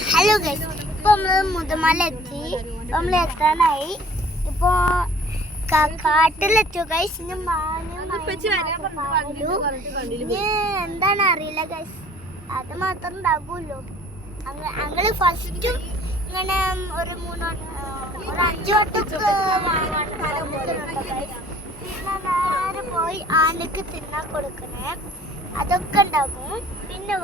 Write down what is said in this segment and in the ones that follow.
Hello guys, ഇപ്പോൾ നമ്മൾ മുതുമല എത്തി. നമ്മൾ എത്താനായി. ഇപ്പോൾ കാട്ടിലെത്തിയോ ഗൈസ്. ഇനി എന്താണ് അറിയില്ല ഗൈസ്, അത് മാത്രം ഉണ്ടാകുമല്ലോ. ഞങ്ങൾ ഫസ്റ്റ് ഇങ്ങനെ ഒരു 5 വട്ടമൊക്കെ പിന്നെ നേരെ പോയി ആനക്ക് തിന്നാൻ കൊടുക്കണേ, അതൊക്കെ ഉണ്ടാകും. പിന്നെ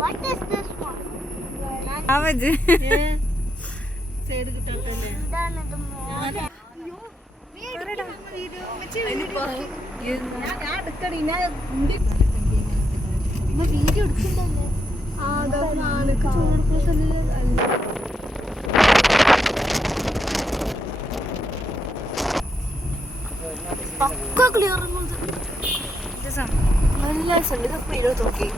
What is this one? Video എടുക്കണ്ടല്ലേ? പക്ക ക്ലിയർ നല്ല സംഗീതം നോക്കി.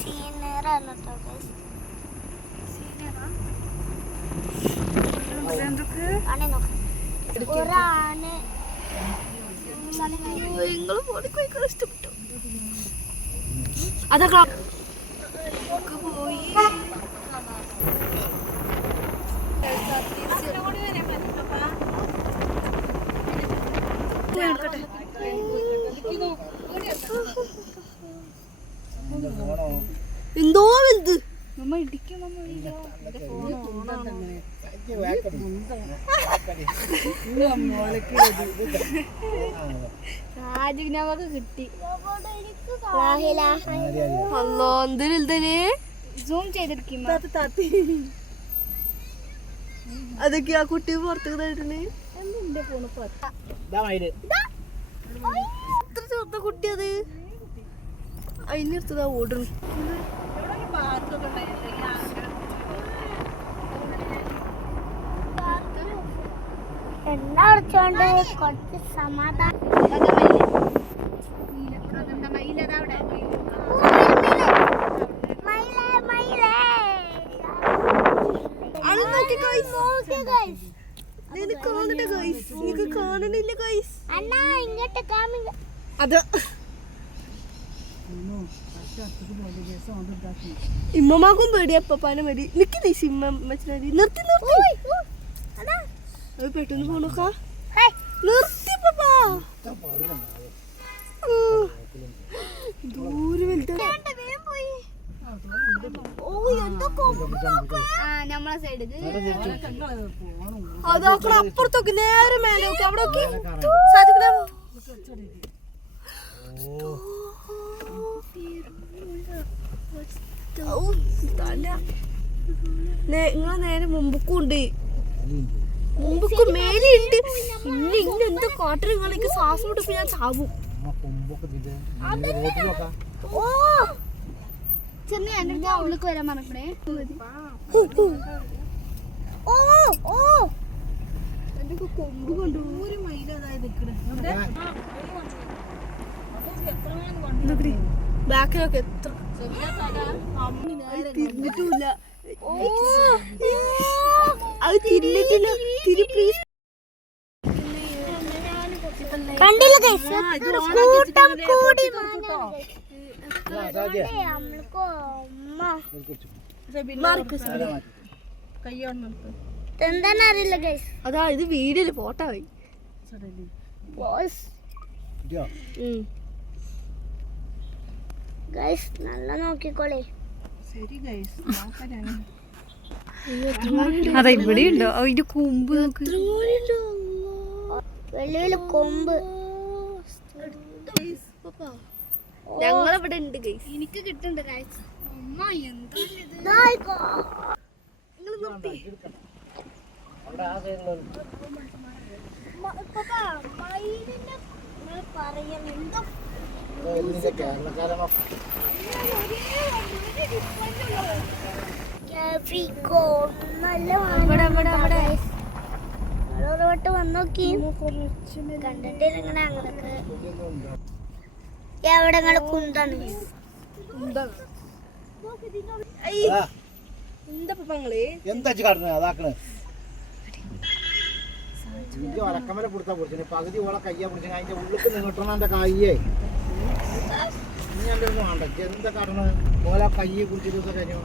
സീനിയറാണ് കേട്ടോ. ഒരാണ് ഇഷ്ടപ്പെട്ടു. അതൊക്കെ പോയി എന്തോ വലുത് നമ്മ ഇടിക്കും. കിട്ടി. സൂം ചെയ്തെടുക്കും. അതൊക്കെ ആ കുട്ടി പുറത്തേക്ക് തരുന്നേ. എത്ര ചെറുത്ത കുട്ടി അത്. അതിനെടുത്തതാ ഓടുന്നു. എണ്ണ അടച്ചോണ്ട് കുറച്ച് സമാധാനം. ഇമ്മമാക്കും പേടി അപ്പാനെ മതി. നിക്കുന്നേ സിമ്മ നിർത്തി നിർത്തി പെട്ടെന്ന് പോണോക്കാ. നിർത്തി പപ്പാ. ദൂരെ വലുത് അതാക്കണം. അപ്പുറത്തൊക്കെ നേരെ മേലെ നോക്കി. അവിടെ നിങ്ങൾ നേരെ മുമ്പുക്കുണ്ട്. മുമ്പൊക്കെ മേലെയുണ്ട്. ഇന്ന എന്താ കാട്ടിൽ നിങ്ങൾക്ക് ശ്വാസം വിട്ടപ്പോ ഞാൻ ചാവും. ഉള്ളിലേക്ക് വരാൻ പറഞ്ഞേ. എന്റെ കൊമ്പ് കൊണ്ടു ബാക്കിലൊക്കെ എത്ര തിരിഞ്ഞിട്ടില്ല. അത് തിരിഞ്ഞിട്ടില്ല. തിരി പ്ലീസ്. എന്താന്നറിയില്ല ഗൈസ്. അതാ ഇത് വീഡിയോയില് ഫോട്ടോ ആയി. ഗൈസ് നല്ല നോക്കിക്കോളേ. അതാ ഇവിടെ ഉണ്ടോ അതിന്റെ കൊമ്പ്? വലിയ കൊമ്പ് ഞങ്ങളിവിടെ ഉണ്ട് ഗൈസ്. എനിക്ക് കിട്ടുന്നുണ്ട് ഗൈസ്. നിങ്ങളോട്ട് വന്നോക്കി കണ്ടിട്ടിങ്ങനെ അങ്ങനൊക്കെ എവിടെ നിങ്ങള് കുന്താണ് എന്താ കാട്ടുന്നത് അതാക്കണേ ഒലക്കമല പിടുത്താ പിടിച്ചു പകുതി ഓളെ കയ്യാ പിടിച്ച അതിന്റെ ഉള്ളിൽ നിങ്ങട്ടണ എന്റെ കയ്യേ നീ എന്റെ ഒന്നും വേണ്ട എന്താ കാട്ടണത് ഓല കയ്യെ കുടിച്ചിട്ട് കഴിഞ്ഞു